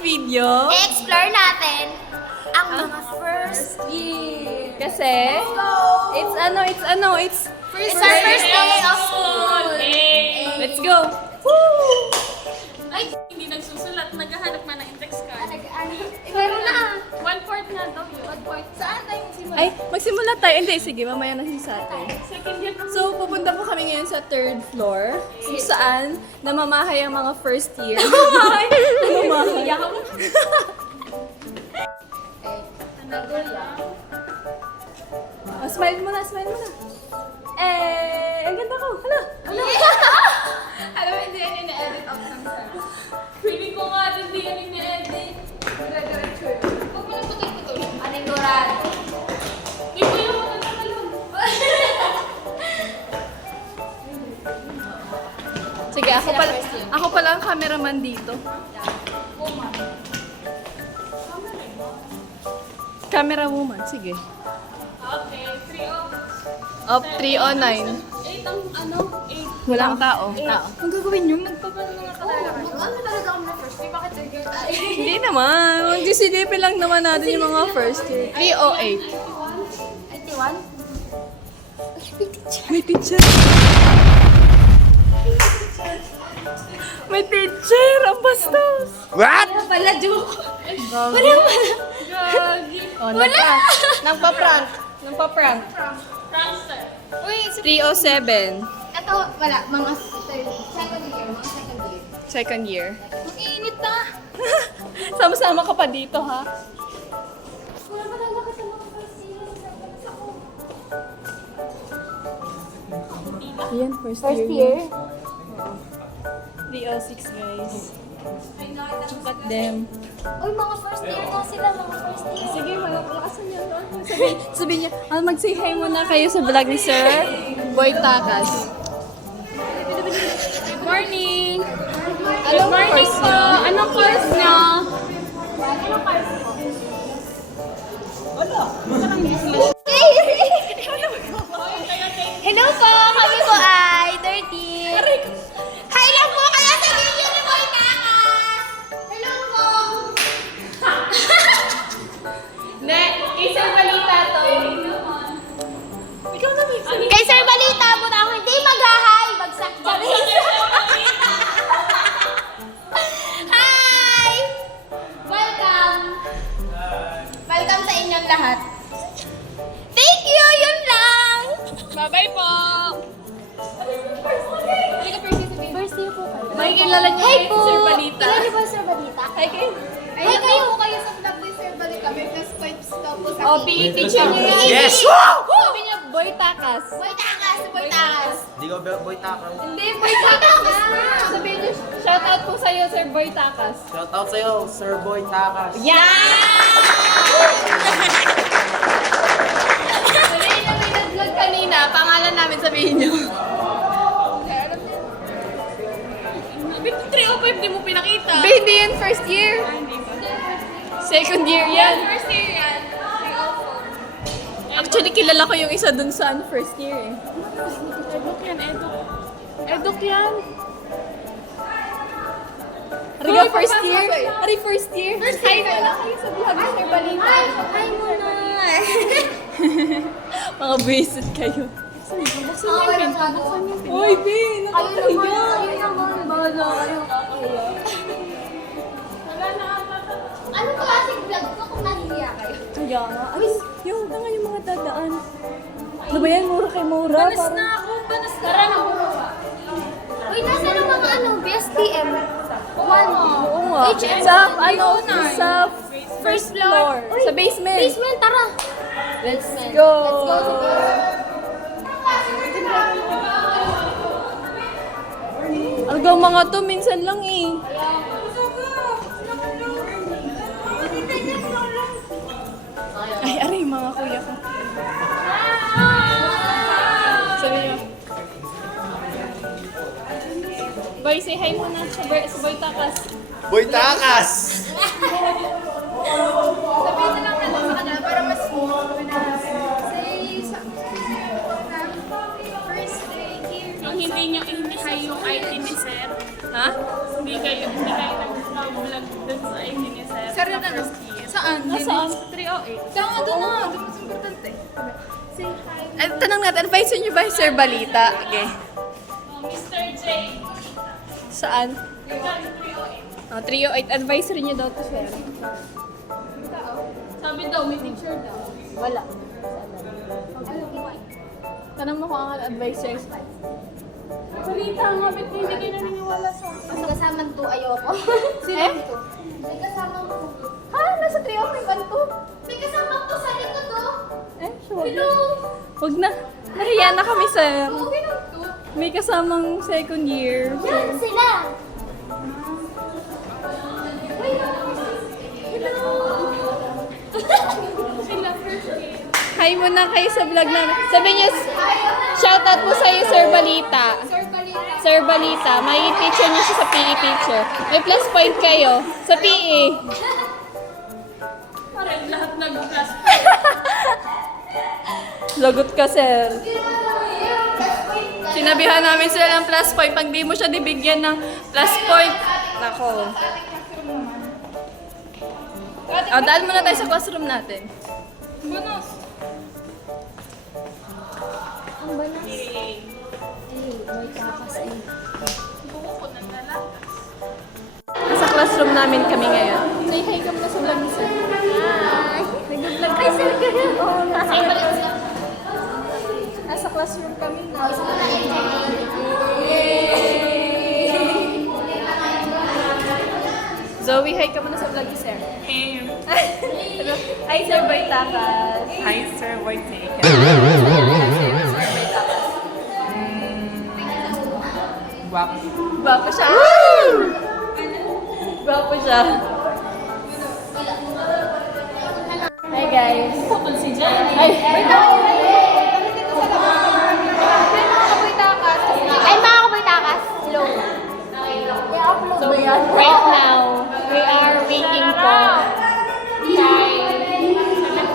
video, I-explore natin ang mga first year. kasi it's It's our first day of school. Let's go. Woo! Ay, hindi nagsusulat. Naghahanap man ng index card. Meron na. 1/4 nga daw yun. 1/4. Saan tayo simula? Ay, magsimula tayo. Hindi, sige, mamaya na sa atin. Second year pa. So, pupunta po kami ngayon sa 3rd floor, kung saan namamahay ang mga first year. Namamahay. Oh, smile mo na, smile mo na. Eh, ang ganda ko. Hala, hala. Alam mo, hindi yan ina-edit up ng sir. Feeling ko nga din di yan ini-edit. Dire-diretso yun. Huwag mo nang putol-putol. Aniguran. Di ko yung mga nakalun. Sige, ako pala ang cameraman dito. Camera woman, sige. Okay, 3 of... Up 309. 8 ang ano? 8. Walang tao. Ang gagawin nyo, magpapano nga talaga kayo. Ano talaga kami na first day? Bakit trigger tayo? Hindi naman. Mag-GCDP lang naman natin yung mga first year. 308. 81? May teacher. May teacher. Ang bastos. What? Pala, joke. Gagi. Oh, nagpa-prank. Nagpa-prank. Prankster. Uy, 307. ito, wala. Mga second year. Mga second year. Second year. Ang init na. Sama-sama ka pa dito, ha? Wala pa talaga sa mga first year. Ayan, first First year? 306, guys. Look at them. Uy, mga first year na sila. Mga first year. Sige, malakasan niya. Sabihin niya, mag-say hi muna kayo sa vlog ni Sir Boy Takas. Good morning. Good Morning po. Anong course niyo? Hello po! Kami po ay 30. Hi lang po kaya sa video ni Boy Takas! Hello po! Ne, kay Sir Balita to. Ikaw na may Kay Sir Balita po na ako hindi mag-hi! Bagsak dyan. Hi! Welcome! Welcome sa inyong lahat. Thank you! Yun lang! Bye-bye po. First year po kayo. May kilala niyo Hi kay po! Sir Balita. Kilala niyo ba Sir Balita? Hi kayo. Hi kayo po kayo sa vlog ni Sir Balita. May plus points daw po sa Oh, PE teacher niyo yan. Yes! Sabi niya, Boy Takas. Boy Takas! Boy Takas! Di ko boy takaw. Hindi, Boy Takas na. Sabihin niyo, shoutout po sa'yo, Sir Boy Takas. Shout out sa'yo, Sir Boy Takas. Sabihin niyo, may nag-vlog kanina. Pangalan namin sabihin niyo. Bit 305 di mo pinakita. Ba, hindi yan first year. Second year yan. First year yan. Actually, kilala ko yung isa dun sa first year eh. Eduk yan, eduk. Eduk yan. Ariga, first year. Ari, first year. First year. Hi, wala kayo sa vlog ni Sir Balita. Hi muna! Mga visit kayo. Oo, walang gagawin. Uy, B! Kayo naman, bahala kayo. Ano pa kasing vlog ko kung nahihiya kayo? Kaya nga. Ay, yung nga yung mga dadaan. Ano ba yan? Mura kay Mura. Banas na ako. Banas na. Tara na. Uy, nasa ng mga BSTM? Oo nga. HM Sa, Studio sa first floor. Sa basement. Basement, tara! Let's go. Let's go to basement. Hanggang mga to, minsan lang eh. Ay, aray, mga kuya ko. Sabi niyo. Boy, say hi muna sa Boy Takas. Boy Takas! Sabihin na lang natin sa kanila para mas say first day here. Yung hindi nyo ini-hi yung IT ni Sir. Ha? Hindi kayo nag-vlog. nag-vlog dun sa ID ni Sir. Sir, sa ano? first year. Saan? Nasaan? 308. Kaya nga doon na. Doon mas importante. Say hi. Ay, tanong natin, advice niyo ba Sir Balita? Okay. Oh, Mr. J. Saan? Dyan, 308. 308. Advisory niyo daw to, Sir. Sabi daw, may teacher daw. Wala. Tanong mo kung ang advisor. Balita nga, ba't hindi kayo naniniwala sa May kasamang to, ayoko. Sino? May kasamang to. Ha? Nasa 308 ba ito? May kasamang to sa likod, oh. Eh, sure. Huwag na. Nahiya na kami, Sir. Okay lang to. May kasamang second year. Yan sila. sila first year. Hi muna kayo sa vlog namin. Sabi niyo, shoutout po sa'yo, Sir Balita. Sir Balita. Sir Balita, may teacher niyo siya sa PE teacher. May plus point kayo sa PE. Parang lahat nag-plus. Lagot ka, Sir. Sinabihan namin sila ng plus point. Pag di mo siya dibigyan ng plus point, nako. Daan muna tayo sa classroom natin. Bonus. Ang banas. May takas eh. Buko ko ng lalakas. Sa classroom namin kami ngayon. Say hi ka muna sa vlog ni Sir. Hi. Nag-vlog. Ay, sir ka na. Oo, nasa balik sila. Nasa classroom kami na. Oh, isa na Zoe, hi ka muna sa vlog ni Sir. Hey. Hi, Sir Baitakas. Hi, Sir Wojtek. Gwapo siya. Gwapo siya. Hi, guys. Putol si Jenny. Ay, Ay, mga kabaytakas. Hello. I-upload so, mo yan. right now, we are waiting for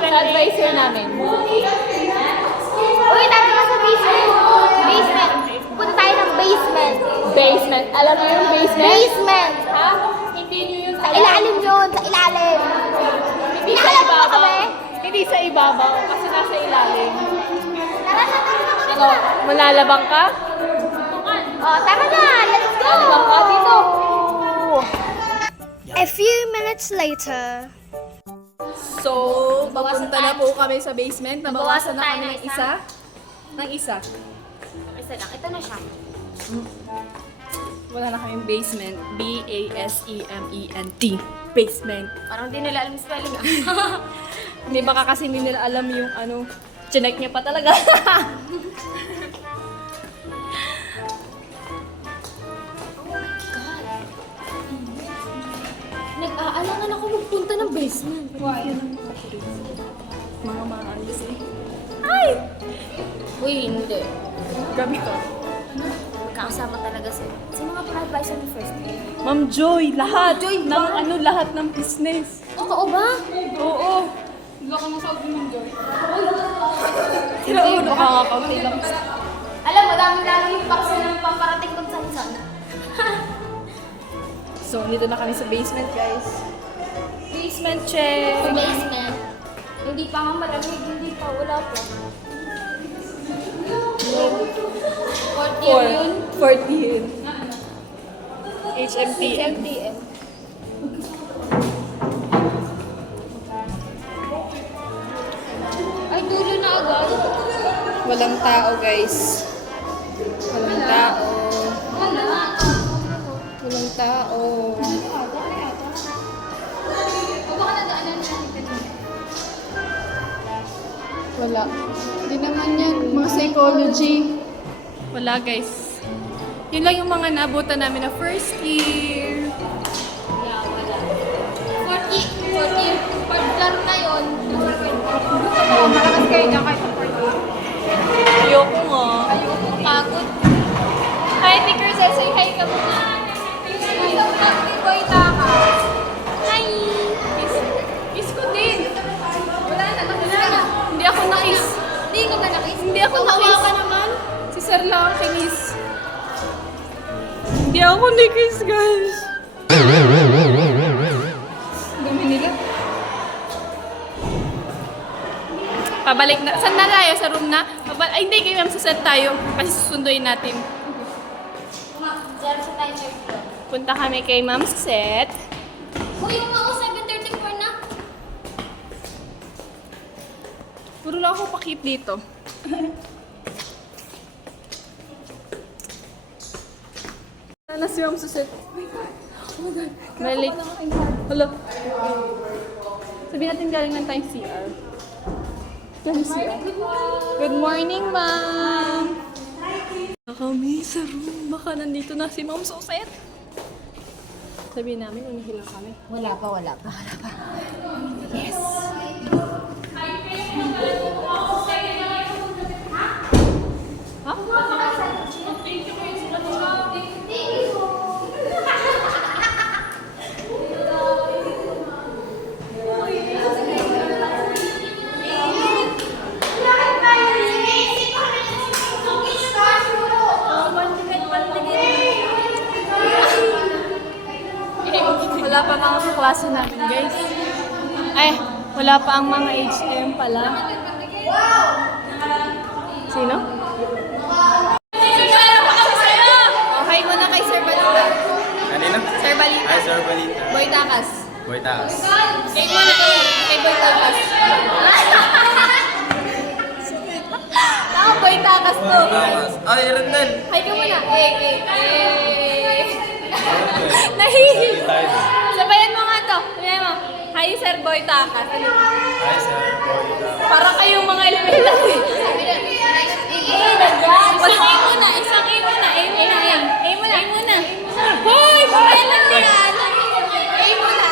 sa advisor namin. Uy, tayo na sa basement. Basement. Punta tayo ng basement. Basement. Alam mo yung basement? Basement. Ha? Hindi nyo yun Sa ilalim yun. Sa ilalim. Hindi sa Pinaalam mo ibabaw. kami? Hindi sa ibabaw, kasi nasa ilalim. Tara na, tara na. Ano, malalabang ka? Oh, tara na. Let's go. Malalabang ka dito. A few minutes later. So, papunta na po kami sa basement. Nabawasan Nabawasan na tayo kami ng ng isa. isa. Ng isa. Isa lang. Ito na siya. Wala na kaming basement. B-A-S-E-M-E-N-T. Basement. Parang di nila alam spelling ah. Hindi baka kasi hindi nila alam yung ano. Chinek niya pa talaga. Nag-aalangan ako magpunta ng basement. Mga maalis eh. Uy, hindi. Gabi ka. Magkakasama talaga sila. Sino nga pala advisor ni first year? Ma'am Joy, lahat. ng ano, lahat ng business. Totoo ba? Oo. Baka masabi mo, Joy. Hindi, baka nga kaunti lang. Alam mo, dami-dami yung box ng pamparating kung saan-saan. So, dito na kami sa basement, guys. Basement check. Sa basement. Hindi pa nga malamig, hindi pa, wala pa. Fourth year yun. Fourth year. HMTM. MTM. Ay, dulo na agad. Walang tao, guys. Walang tao. Walang tao. O baka nadaanan natin kanina. Wala. Hindi naman yan. Mga psychology. Wala, guys. Yun lang yung mga naabutan namin na first year. Fourth year. Fourth laro na yun. Malakas kayo na kahit sa fourth year. Ayoko nga. Ayoko pagod. Hi, Ticker. Say hi ka muna. Ay, sa vlog ni Boy Takas. Hi! Kiss ko din. Wala na, nakis ka na. Hindi ako nakis. Hindi ka ba nakis? Hindi ako nakis. Kawawa ka naman. Si Sir lang ang kinis. Hindi ako nakis, guys. Pabalik na. Saan na tayo? Sa room na? Ay, hindi kayo ma'am. Sa set tayo. Kasi susunduin natin. Diyan sa tayo check floor. Punta kami kay ma'am sa set. Uy, yung mga 7:34 na. Puro lang ako pakit dito. Sana si ma'am sa set. Oh my God. May late. Hello. Sabihin natin galing lang tayong CR. Good morning, ma'am. Kami sa room. Baka nandito na si Ma'am Suset. Sabihin namin, umihilang kami. Wala pa. Yes! Ha? Wala pa mga kaklase namin, guys. Ay, wala pa ang mga HM pala. Sino? Okay mo na kay Sir Balita. Kanina? Sir Balita. Ay, Sir Balita. Boy Takas. Boy Takas. Kay mo na kay Boy Takas. Tama, Boy Takas to. Takas. Ay, Randall. Hi ka muna. Nahihilig. Sabayan mo nga to. Sabayan mo. Hi, Sir Boy Takas. Ay, Sir Boy Takas. Para kayong mga elementary. Isang A muna, isang A muna. A muna. A muna. A muna. Hoy! Kailan yan? A muna,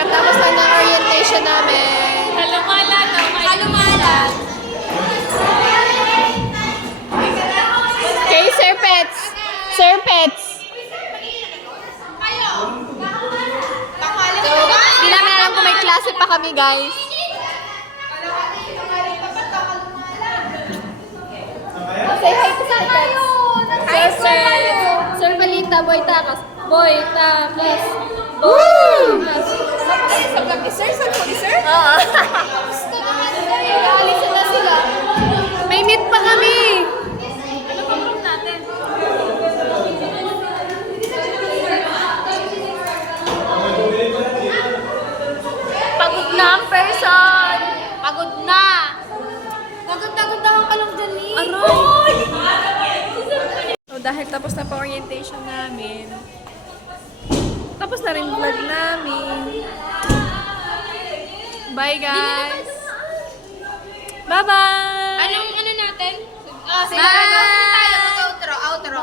Katapos na ng orientation namin. Halumala na. Kalumala. Kay Sir Pets. Sir Pets. So, di namin alam kung may klase pa kami, guys. Say hi to Sir Pets. Hi, Sir. Sir Balita, Boy Takas. Boy Takas. Woo! Sa vlog ni Sir? Saan po ni Sir? Oo. Alis na sila. May meet pa kami. Ano pang room natin? Pagod na ang person. Pagod na. Pagod ang kalong dali. Aroy! So, dahil tapos na pa orientation namin, tapos na rin vlog namin. Bye, guys! Bye-bye! Anong ano natin? Bye! Tayo, mag-outro.